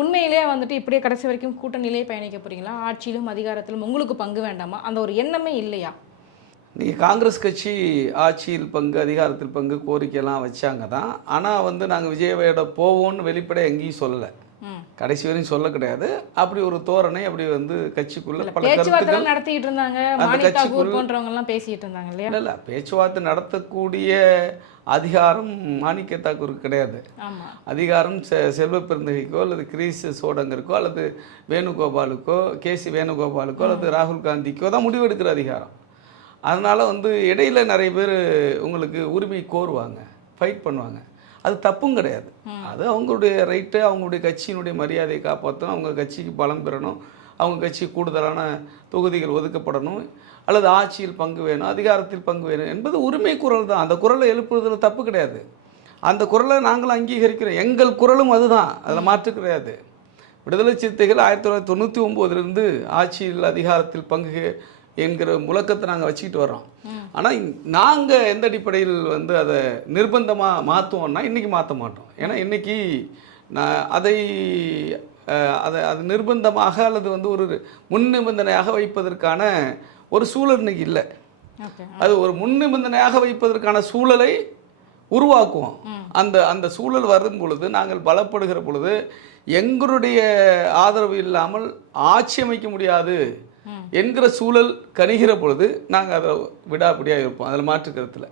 உண்மையிலேயே வந்துட்டு இப்படியே கடைசி வரைக்கும் கூட்டணியிலேயே பயணிக்க போறீங்களா? ஆட்சியிலும் அதிகாரத்திலும் உங்களுக்கு பங்கு வேண்டாமா? அந்த ஒரு எண்ணமே இல்லையா? நீங்கள் காங்கிரஸ் கட்சி ஆட்சியில் பங்கு அதிகாரத்தில் பங்கு கோரிக்கையெல்லாம் வச்சாங்க தான். ஆனால் வந்து நாங்கள் விஜயோட போவோம்னு வெளிப்படையாக எங்கேயும் சொல்லலை. ம். கடைசி வரையும் சொல்ல கிடையாது. அப்படி ஒரு தோரணை அப்படி வந்து கட்சிக்குள்ள இல்ல பல கருத்துக்கள் பேச்சுவார்த்தைலாம் நடத்திட்டு இருந்தாங்க. அந்த மாணிக் தாகூர் கட்சிக்குள் போன்றவங்கலாம் பேசிட்டு இருந்தாங்க இல்லையா? இல்லை இல்லை பேச்சுவார்த்தை நடத்தக்கூடிய அதிகாரம் மாணிக்க தாக்கூருக்கு கிடையாது. ஆமா. அதிகாரம் செல்வ பெருந்தகைக்கோ அல்லது கிரீஸ் சோடங்கருக்கோ அல்லது வேணுகோபாலுக்கோ கேசி வேணுகோபாலுக்கோ அல்லது ராகுல் காந்திக்கோ தான் முடிவெடுக்கிற அதிகாரம். அதனால் வந்து இடையில நிறைய பேர் உங்களுக்கு உரிமை கோருவாங்க, ஃபைட் பண்ணுவாங்க. அது தப்பும் கிடையாது. அது அவங்களுடைய ரைட்டு, அவங்களுடைய கட்சியினுடைய மரியாதையை காப்பாற்றணும், அவங்க கட்சிக்கு பலம் பெறணும், அவங்க கட்சி கூடுதலான தொகுதிகள் ஒதுக்கப்படணும், அல்லது ஆட்சியில் பங்கு வேணும், அதிகாரத்தில் பங்கு வேணும் என்பது உரிமை குரல் தான். அந்த குரலை எழுப்புறதுல தப்பு கிடையாது. அந்த குரலை நாங்களும் அங்கீகரிக்கிறோம். எங்கள் குரலும் அதுதான், அதில் மாற்று கிடையாது. விடுதலை சிறுத்தைகள் 1999 ஆட்சியில் அதிகாரத்தில் பங்கு என்கிற முழக்கத்தை நாங்கள் வச்சுக்கிட்டு வர்றோம். ஆனால் நாங்கள் எந்த அடிப்படையில் வந்து அதை நிர்பந்தமாக மாற்றுவோம்னா இன்றைக்கி மாற்ற மாட்டோம். ஏன்னா இன்றைக்கி நான் அதை அது நிர்பந்தமாக அல்லது வந்து ஒரு முன் நிபந்தனையாக வைப்பதற்கான ஒரு சூழல் இன்றைக்கி இல்லை. அது ஒரு முன் நிபந்தனையாக வைப்பதற்கான சூழலை உருவாக்குவோம். அந்த அந்த சூழல் வரும் பொழுது, நாங்கள் பலப்படுகிற பொழுது, எங்களுடைய ஆதரவு இல்லாமல் ஆட்சி அமைக்க முடியாது என்கிற சூழல் கணிகிற பொழுது நாங்கள் அதை விடாப்பிடியாக இருப்போம். அதில் மாற்று கருத்தில்